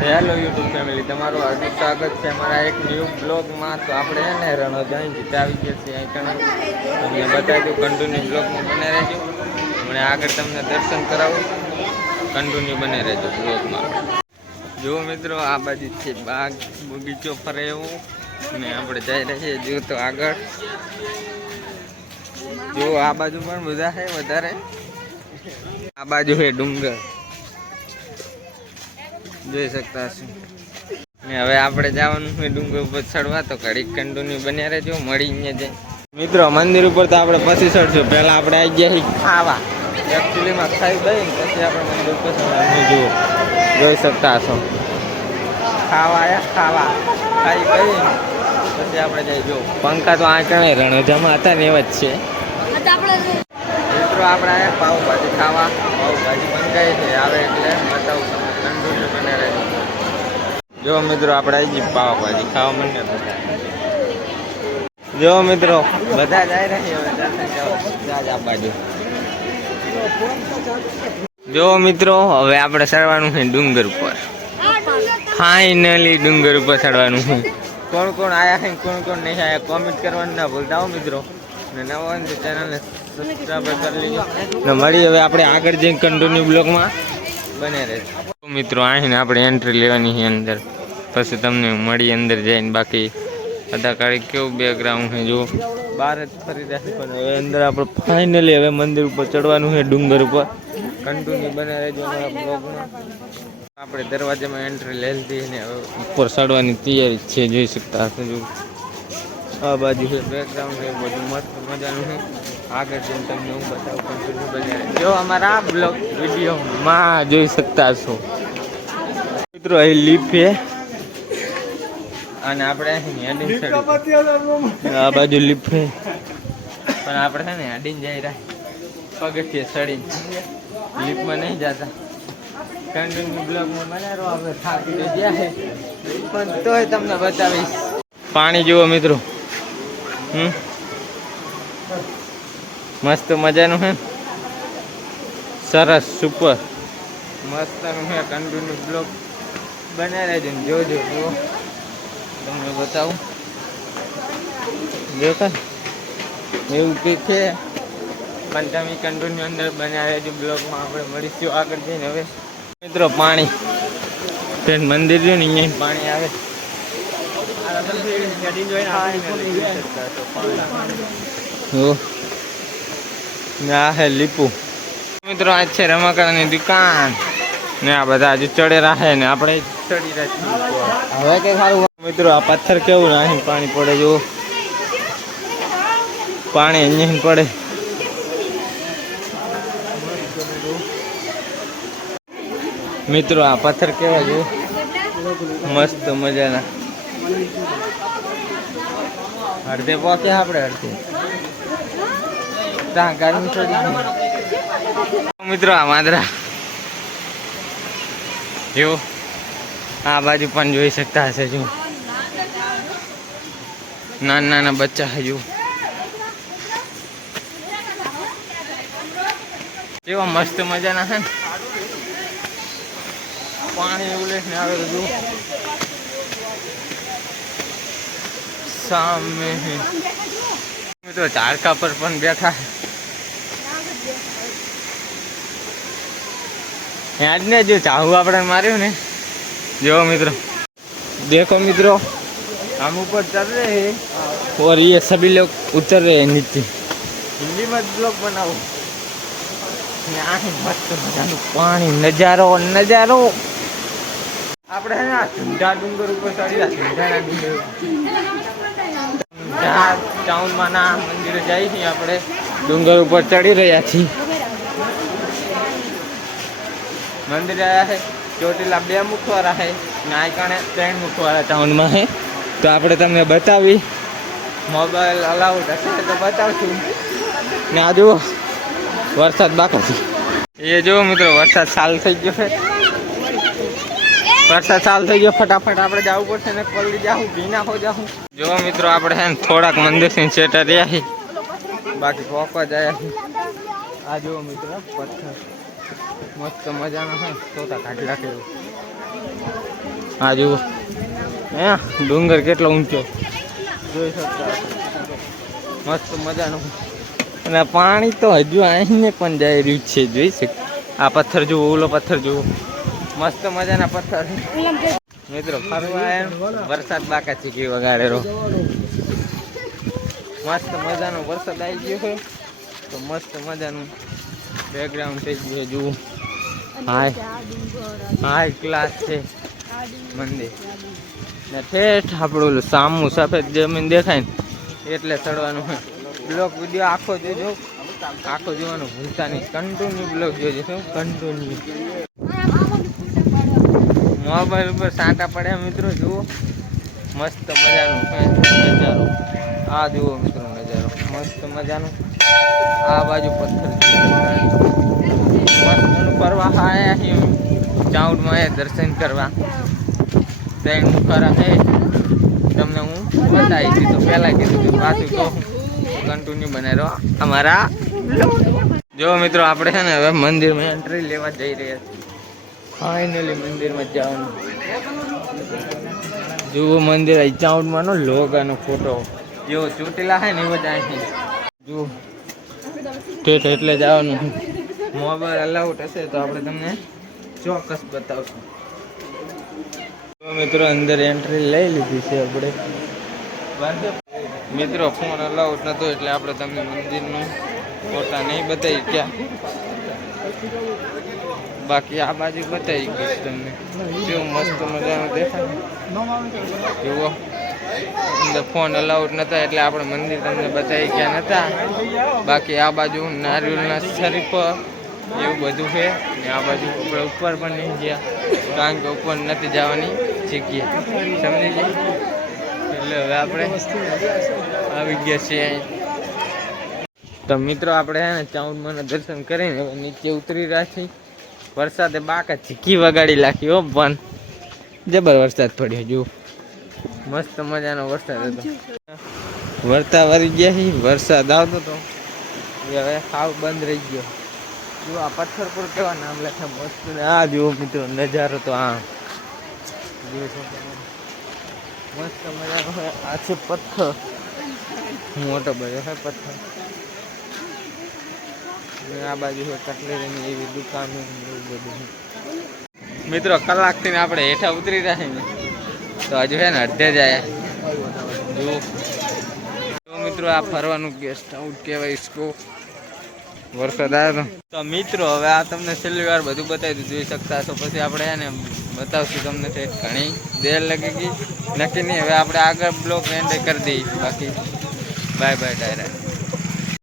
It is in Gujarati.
હેલો યુટ્યુબ ફેમિલી, તમારું હાર્દિક સ્વાગત છે અમારા એક ન્યૂ બ્લોગમાં તો આપણે છે ને રણોદ જીતાવી ગયા છીએ અહીં તમને બતાવી કન્ટિન્યુ બ્લોગમાં બને રહેજો. મને આગળ તમને દર્શન કરાવું. કંડુની બને રહેજો બ્લોગમાં જો મિત્રો, આ બાજુ છે બાગ, બગીચો ફરે એવું. ને આપણે જઈ રહ્યા છીએ જો તો આગળ. જો આ બાજુ પણ બધા છે, વધારે. આ બાજુ છે ડુંગર. જોઈ શકતા હશો. ને હવે આપણે જવાનું છે ડુંગર ઉપર ચડવા. તો ઘડીક કન્ટિન્યુ બન્યા રહેજો, મળી ને જાય. મિત્રો, મંદિર ઉપર તો આપણે પછી ચડશું. પહેલાં આપણે આવી ગયા ખાવા. એકચ્યુઅલીમાં ખાઈ દઈ ને પછી આપણે મંદિર ઉપર ચડવાનું જુઓ. જોઈ શકતા હશો. ખાવા આવ્યા ખાવા. ખાઈ ગઈ પછી આપણે જઈ જો પંખા તો આ કણે રણજામાં હતા ને એવા જ છે. મિત્રો, આપણે આવ્યા પાઉભાજી ખાવા. પાઉભાજી મંગાઈ છે. આવે એટલે બતાવું તંદુરી જો મિત્રો, આપણે આવી જઈએ પાવભાજી. ખાવા મને જો મિત્રો, બધા જાય રહી હવે દર્શન કરવા જા જા બાજુ. જો મિત્રો, હવે આપણે ચડવાનું છે ડુંગર ઉપર. ફાઇનલી ડુંગર ઉપર ચડવાનું છે. કોણ કોણ આયા છે કોણ કોણ નહીં આયા કોમેન્ટ કરવાનું ના ભૂલતા હો મિત્રો. ને નવા હોય ચેનલને સબસ્ક્રાઈબ કરી લેજો. ને મળી હવે આપણે આગળ જઈને કન્ટિન્યુ બ્લોગમાં બને રહે મિત્રો આવીને આપણે એન્ટ્રી લેવાની છે અંદર. પછી તમને મળી અંદર જઈને બાકી અદાકારી કેવું બેકગ્રાઉન્ડ છે જો બહાર જ ફરી રહ્યા પણ હવે અંદર આપણે ફાઇનલી હવે મંદિર ઉપર ચડવાનું છે, ડુંગર ઉપર. કન્ટિન્યુ બને રહેજો અમારા આપણે દરવાજામાં એન્ટ્રી લઈ લીધી ને ઉપર ચડવાની તૈયારી છે, જોઈ શકતા હશે જો આ બાજુ છે બેકગ્રાઉન્ડ છે, બધું મસ્ત મજાનું છે. આગળ જઈને તમને હું બતાવું કન્ટિન્યુ બને જો અમારા આ બ્લોગ વિડીયોમાં જોઈ શકતા છો. મિત્રો અહીં લીફ છે. અને આપણે આ બાજુ લીફ છે. પણ આપણે છે ને હેડિંગ જઈ રહ્યા. પગથિયે ચડીને. લીફમાં નહીં જતા. કન્ટિન્યુ બ્લોગમાં બનાવો આપણે થાકી તો ગયા પણ તોય તમને બતાવીશ. પાણી જુઓ મિત્રો. હમ? મસ્ત મજાનું હે. સરસ સુપર મસ્તનું છે બ્લોક બ્લોગ બને રહેજો ને જોજો જુઓ. તમને બતાવું. જો કાંઈ એવું કંઈક છે? પણ તમે કંડુની અંદર બનાવ્યા રહેજો બ્લોગમાં આપણે મળીશું આગળ જઈને હવે. મિત્રો પાણી. ફ્રેન્ડ મંદિર છે ને અહીંયા પાણી આવે. જો ને આ હે લીપુ. મિત્રો આજ છે રમકડાની દુકાન. ને આ બધા હજુ ચડેલા છે ને આપણે ચડી રાખીએ હવે કઈ સારું મિત્રો આ પથ્થર કેવું અહીં પાણી પડે જો પાણી અહીં પડે. મિત્રો આ પથ્થર કેવા જો મસ્ત મજાના. અડધે પહોંચ્યા આપણે અડધે. ત્યાં ગરમી ચડી મિત્રો, આ વાંદરા. જો આ બાજુ પણ જોઈ શકતા હશે જો નાના નાના બચ્ચા હજુ કેવા મસ્ત મજાના છે પાણી એવું લઈને આવે જો સામે તો ઝાડકા પર પણ બેઠા. આજને જો ચાહુ આપણે માર્યું ને. જો મિત્રો. देखो मित्रों हम ऊपर चढ़ रहे हैं और ये सभी लोग उतर रहे हैं नीचे हिंदी પાણી નજારો નજારો. આપણે ડુંગર ઉપર ચડી રહ્યા ઝુંડાના ઝુંઝા ટાઉનમાં ના મંદિરે જઈએ છીએ આપણે. ડુંગર ઉપર ચડી રહ્યા છીએ. મંદિર આવ્યા છે. ચોટીલા બે મુખવાળા છે. ને આ કારણે ત્રણ મુખવાળા ટાઉનમાં છે. તો આપણે તમને બતાવી. મોબાઈલ અલાઉડ હશે તો બતાવશું. ને આ જુઓ, વરસાદ બાકી એ જુઓ મિત્રો, વરસાદ ચાલુ થઈ ગયો છે. વરસાદ ચાલુ થઈ ગયો. ફટાફટ આપણે જવું પડશે ને પલડી જાવું ભીના હો જાવું જો મિત્રો આપણે છે ને થોડાક મંદિરથી સેટા રહ્યા છીએ. બાકી પોકવા જાય આ જો મિત્રો પથ્થર. મસ્ત મજાનો છે. સોતા કાઢી રાખેલું આ જુઓ. હે? ડુંગર કેટલો ઊંચો. જોઈ શકતા મસ્ત મજાનું અને પાણી તો હજુ અહીં પણ જઈ રહ્યું છે જોઈ શક આ પથ્થર જુઓ ઓલો પથ્થર જુઓ. મસ્ત મજાના પથ્થર. મિત્રો, ફરવા. વરસાદ બાકા છે કે વગાડેલો. મસ્ત મજાનો વરસાદ આવી ગયો છે. તો મસ્ત મજાનું બેકગ્રાઉન્ડ થઈ ગયું જુઓ. હાય હાય ક્લાસ છે. મંદિર. ને ઠેઠ આપણું સામુ સફેદ જમીન દેખાય ને, એટલે ચડવાનું હોય. બ્લોક વીડિયો આખો જોજો. આખો જોવાનું ભૂલતા નહીં. કન્ટિન્યુ બ્લોક જોજો. કન્ટિન્યુ મોબાઈલ ઉપર સાંટા પડ્યા મિત્રો, જુઓ. મસ્ત મજાનું નજારો. આ જુઓ મિત્રો નજારો. મસ્ત મજાનું. આ બાજુ પથ્થર મસ્ત ફરવા આવ્યા છીએ ચાઉડમાં એ દર્શન કરવા. ત્રણ ખરા છે. તમને હું બતાવી દીધું પહેલાં કીધું હતું. પાછું તો કન્ટિન્યુ બને રહો. અમારા જો મિત્રો, આપણે છે ને હવે મંદિરમાં એન્ટ્રી લેવા જઈ રહ્યા છીએ. ફાઇનલી મંદિરમાં જવાનું. જુઓ મંદિર ચાઉડમાં નો લોગાનો ફોટો જેવો ચોટીલા હે ને એવો જ અહીં જુઓ. ઠેઠ એટલે જવાનું મોબાઈલ અલાઉટ હશે તો આપણે તમને ચોક્કસ બતાવશું. મિત્રો, અંદર એન્ટ્રી લઈ લીધી છે આપણે. મિત્રો ફોન અલાઉટ નતો એટલે આપણે તમને મંદિરનું ફોટા નહીં બતાવી ક્યાં? બાકી આ બાજુ બતાવી ગઈ તમને. કેવું મસ્ત મજાનું દેખાય. જુઓ. ફોન અલાઉડ નતા એટલે આપણે મંદિર તમને બતાવી ગયા નતા. બાકી આ બાજુ નારિયેળના શરીફ એવું બધું છે. ને આ બાજુ આપણે ઉપર પણ નહીં ગયા. કારણ કે ઉપર નથી જવાની જગ્યા. સમજી ગઈ એટલે હવે આપણે આવી ગયા છીએ તો મિત્રો, આપણે હે ને ચાઉંડમાના દર્શન કરીને નીચે ઉતરી રહ્યા છીએ વરસાદે બાકા ચીકી વગાડી નાખી હો પણ જબર વરસાદ પડ્યો, જુઓ. મસ્ત મજાનો વરસાદ હતો. વરતા વરી ગયા હી, વરસાદ આવતો તો. હવે સાવ બંધ રહી ગયો. જો આ પથ્થર પર કેવા નામ લખ્યા, મસ્ત આ જુઓ મિત્રો, નજારો તો આ. મસ્ત મજાનો, આ છે પથ્થર. મોટો બધો હે પથ્થર. આ બાજુ છે કટલેરીની એવી દુકાનો બધું. મિત્રો કલાકથી આપણે હેઠા ઉતરી રહ્યા ને તો હજુ છે ને અડધે જાય જો મિત્રો, આ ફરવાનું ગેસ્ટ હાઉસ કહેવાય ઇસકો વરસાદ આવ્યો તો. મિત્રો, હવે આ તમને છેલ્લી વાર બધું બતાવી જોઈ શકતા છો પછી આપણે એને બતાવશું તમને તે ઘણી દેર લાગી ગઈ. નક્કી નહીં, હવે આપણે આગળ બ્લોક એન્ડ કરી દઈએ બાકી બાય બાય ડાયરેક્ટ